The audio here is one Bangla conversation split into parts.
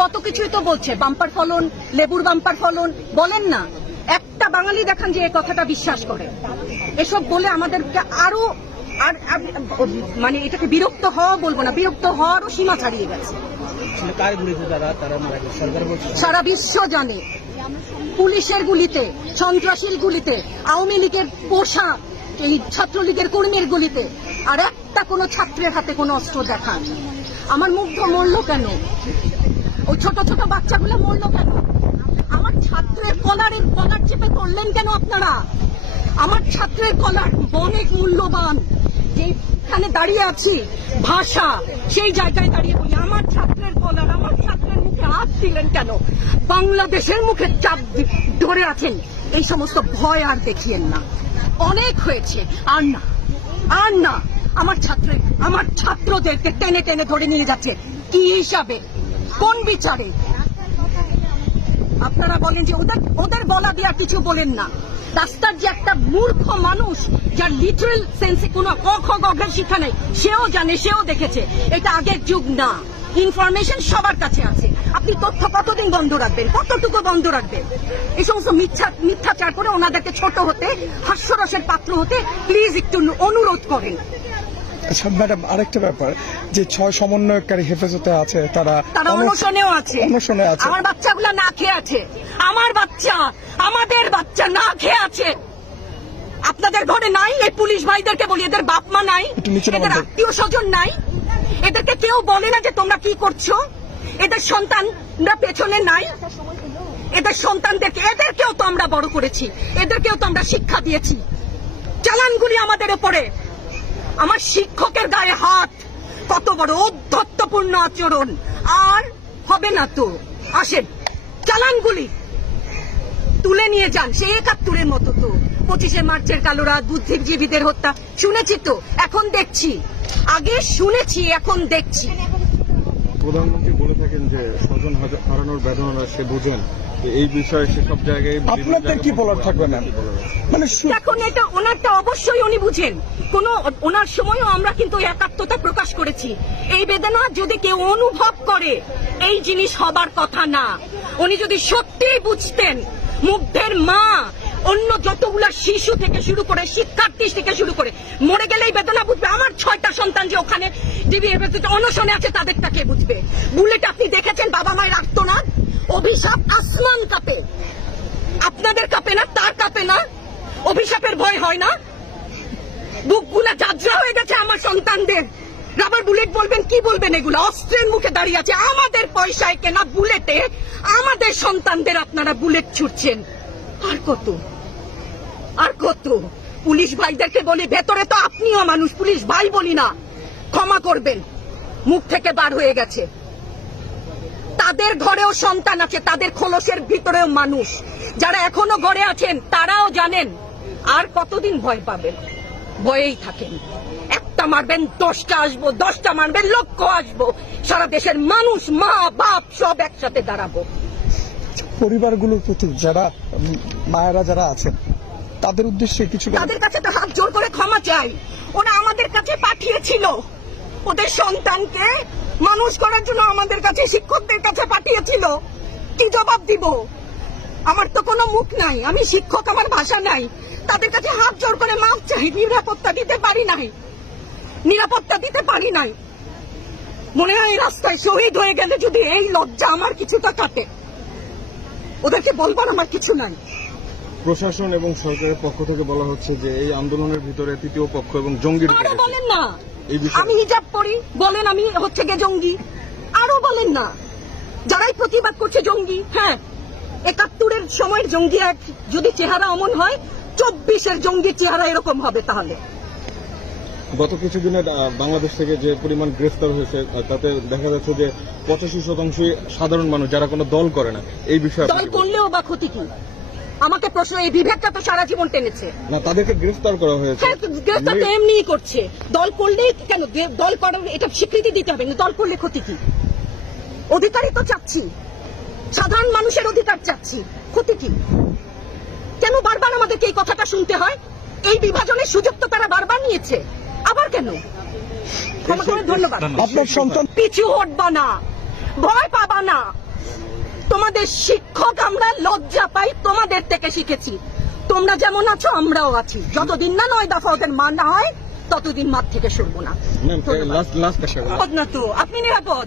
কত কিছুই তো বলছে, বাম্পার ফলন, লেবুর বাম্পার ফলন, বলেন না একটা বাঙালি দেখান যে এই কথাটা বিশ্বাস করে। এসব বলে আমাদেরকে আরো মানে এটাকে বিরক্ত হওয়া বলবো না, বিরক্ত হওয়ারও সীমা ছাড়িয়ে গেছে। সারা বিশ্ব জানে পুলিশের গুলিতে, সন্ত্রাসীর গুলিতে, আওয়ামী লীগের পোষা এই ছাত্রলীগের কর্মীর গুলিতে আর একটা কোনো ছাত্রের হাতে কোনো অস্ত্র দেখা। আমার মুগ্ধ মরলো কেন? ওই ছোট ছোট বাচ্চাগুলো মরলো কেন? আমার ছাত্রের কলার চেপে করলেন কেন আপনারা? আমার ছাত্রের কলার অনেক মূল্যবান, যেখানে দাঁড়িয়ে আছি ভাষা, সেই জায়গায় দাঁড়িয়ে বলি আমার ছাত্রের কলার, আমার ছাত্রের মুখে হাত দিলেন কেন? বাংলাদেশের মুখে চাপ ধরে আছেন। এই সমস্ত ভয় আর দেখিয়েন না, অনেক হয়েছে, আর না আর না। আমার ছাত্রদেরকে টেনে টেনে ধরে নিয়ে যাচ্ছে, কি হিসাবে, কোন বিচারে? আপনারা বলেন যে ওদের বলা দিয়ে কিছু বলেন না। রাস্তার যে একটা মূর্খ মানুষ, যার লিটারাল সেন্সে কোনো ক খ গঘের শিক্ষা নেই, সেও জানে, সেও দেখেছে এটা আগের যুগ না। ইনফরমেশন সবার কাছে আছে। আপনি তথ্য কতদিন বন্ধ রাখবেন? কতটুকু বন্ধ রাখবেন? এই সমস্ত মিথ্যাচার করে ওনাদেরকে ছোট হতে, হাস্যরসের পাত্র হতে প্লিজ একটু অনুরোধ করেন। আচ্ছা ম্যাডাম, আরেকটা ব্যাপার, যে 6 সমন্বয়কারী হেফাজতে আছে, তারা অনশনেও আছে। আমার বাচ্চাগুলো না খেয়ে আছে, আমাদের বাচ্চা না খেয়ে আছে। আপনাদের ঘরে নাই? এই পুলিশ ভাইদেরকে বলি, এদের বাপ মা নাই, এদের আত্মীয় স্বজন নাই? এদেরকে কেউ বলে না যে তোমরা কি করছো? এদের সন্তানরা পেছনে নাই? এদের সন্তানদেরকে, এদেরকেও তো আমরা বড় করেছি, এদেরকেও তো আমরা শিক্ষা দিয়েছি। চালানগুলি আমাদের উপরে। আমার শিক্ষকের গায়ে হাত, কত বড় ঔদ্ধত্যপূর্ণ আচরণ! আর হবে না তো, আসেন চালানগুলি তুলে নিয়ে যান, সেই 71-এর মতো। তো 25শে মার্চের কালো রাত, বুদ্ধিজীবীদের হত্যা শুনেছি তো, এখন দেখছি। আগে শুনেছি, এখন দেখছি। প্রধানমন্ত্রী বলে থাকেন যে স্বজন হারানোর বেদনা সে বুঝেন, এই বিষয়ে সেসব জায়গায় আপনাদের কি বলার থাকবে না? মানে এখন এটা ওনারটা অবশ্যই উনি বুঝেন। ওনার সময়ও আমরা কিন্তু একাত্মতা প্রকাশ করেছি। এই বেদনা যদি কেউ অনুভব করে, এই জিনিস হবার কথা না। উনি যদি সত্যিই বুঝতেন, মুগ্ধের মা, অন্য যতগুলা শিশু থেকে শুরু করে, শিক্ষার্থী থেকে শুরু করে, মরে গেলেই বেদনা বুঝবে। আমার 6টা সন্তান যে ওখানে অনশনে আছে, তাদেরটা কে বুঝবে? বুলেট আপনি দেখেছেন বাবা মায়ের আর্তনাদ, অভিশাপ আসমান কাঁপে। আপনাদের কাঁপে না? তার কাঁপে না? অভিশাপের ভয় হয় না? বুকগুলা যাত্রা হয়ে গেছে আমার সন্তানদের। রাবার বুলেট বলবেন, কি বলবেন? এগুলো অস্ত্রের মুখে দাঁড়িয়ে আছে, আমাদের পয়সায় কেনা বুলেটে আমাদের সন্তানদের আপনারা বুলেট ছুটছেন। আর কত, আর কত? পুলিশ ভাইদেরকে বলি, ভেতরে তো আপনিও মানুষ, পুলিশ ভাই বলি না, ক্ষমা করবেন, মুখ থেকে বার হয়ে গেছে। তাদের ঘরেও সন্তান আছে, তাদের খোলসের ভিতরেও মানুষ। যারা এখনো ঘরে আছেন তারাও জানেন আর কতদিন ভয় পাবেন। ভয়েই থাকেন। একটা মারবেন 10টা আসবো, 10টা মারবেন লক্ষ আসবো। সারা দেশের মানুষ, মা বাপ সব একসাথে দাঁড়াবো। পরিবারগুলোর প্রতি যারা মায়েরা যারা আছেন, তাদের উদ্দেশ্যে কিছু, তাদের কাছে তো হাত জোর করে ক্ষমা চাই। ওরা আমাদের কাছে পাঠিয়েছিল ওদের সন্তানকে মানুষ করার জন্য, আমাদের কাছে, শিক্ষকদের কাছে পাঠিয়েছিল। কি জবাব দিব? আমার তো কোনো মুখ নাই, আমি শিক্ষক, আমার ভাষা নাই। তাদের কাছে হাত জোর করে মাপ চাই। নিরাপত্তা দিতে পারি নাই। মনে হয় রাস্তায় শহীদ হয়ে গেলে যদি এই লজ্জা আমার কিছুটা কাটে, ওদেরকে বলবার আমার কিছু নাই। প্রশাসন এবং সরকারের পক্ষ থেকে বলা হচ্ছে যে এই আন্দোলনের ভিতরে তৃতীয় পক্ষ এবং জঙ্গি। আরো বলেন না, আমি হিজাব পরি বলেন আমি হচ্ছে গে জঙ্গি। আরো বলেন না, যারাই প্রতিবাদ করছে জঙ্গি। হ্যাঁ, 71-এর সময়ের জঙ্গি এক যদি চেহারা অমন হয়, 24-এর জঙ্গির চেহারা এরকম হবে। তাহলে গত কিছুদিনে বাংলাদেশ থেকে যে পরিমাণ গ্রেফতার হয়েছে, তাতে দেখা যাচ্ছে যে 85% সাধারণ মানুষ, যারা কোনো দল করে না। এই বিষয়ে দল করলেও বা ক্ষতি কি? আমাকে প্রশ্ন, এই বিভেদটা তো সারা জীবন টেনেছে না, তাদেরকে গ্রেফতার করা হয়েছে। গ্রেফতার তো এমনিই করছে। দল করলেই কেন? দল করার এটা স্বীকৃতি দিতে হবে না। দল করলে ক্ষতি কি? অধিকারই তো চাচ্ছি, সাধারণ মানুষের অধিকার চাচ্ছি, ক্ষতি কি? কেন বারবার আমাদেরকে এই কথাটা শুনতে হয়? এই বিভাজনের সুযোগ তো তারা বারবার নিয়েছে, আবার কেন? ক্ষমা করে ধন্যবাদ। আপনার সন্তান পিছু হটবা না, ভয় পাবা না। তোমাদের শিক্ষক আমরা লজ্জা পাই, তোমাদের থেকে শিখেছি। তোমরা যেমন আছো আমরাও আছি, যতদিন না 9 দফা ওদের মানা হয় ততদিন মাঠ থেকে সরবো না। নিরাপদ না তো, আপনি নিরাপদ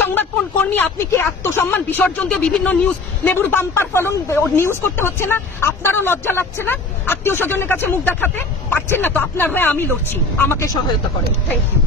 সংবাদ কর্মী, আপনি কি আত্মসম্মান বিসর্জন দিয়ে বিভিন্ন নিউজ লেবুর বাম্পার ফলন নিউজ করতে হচ্ছে না? আপনারও লজ্জা লাগছে না? আত্মীয় স্বজনের কাছে মুখ দেখাতে পারছেন না তো? আপনার হয়ে আমি লড়ছি, আমাকে সহায়তা করেন। Thank you.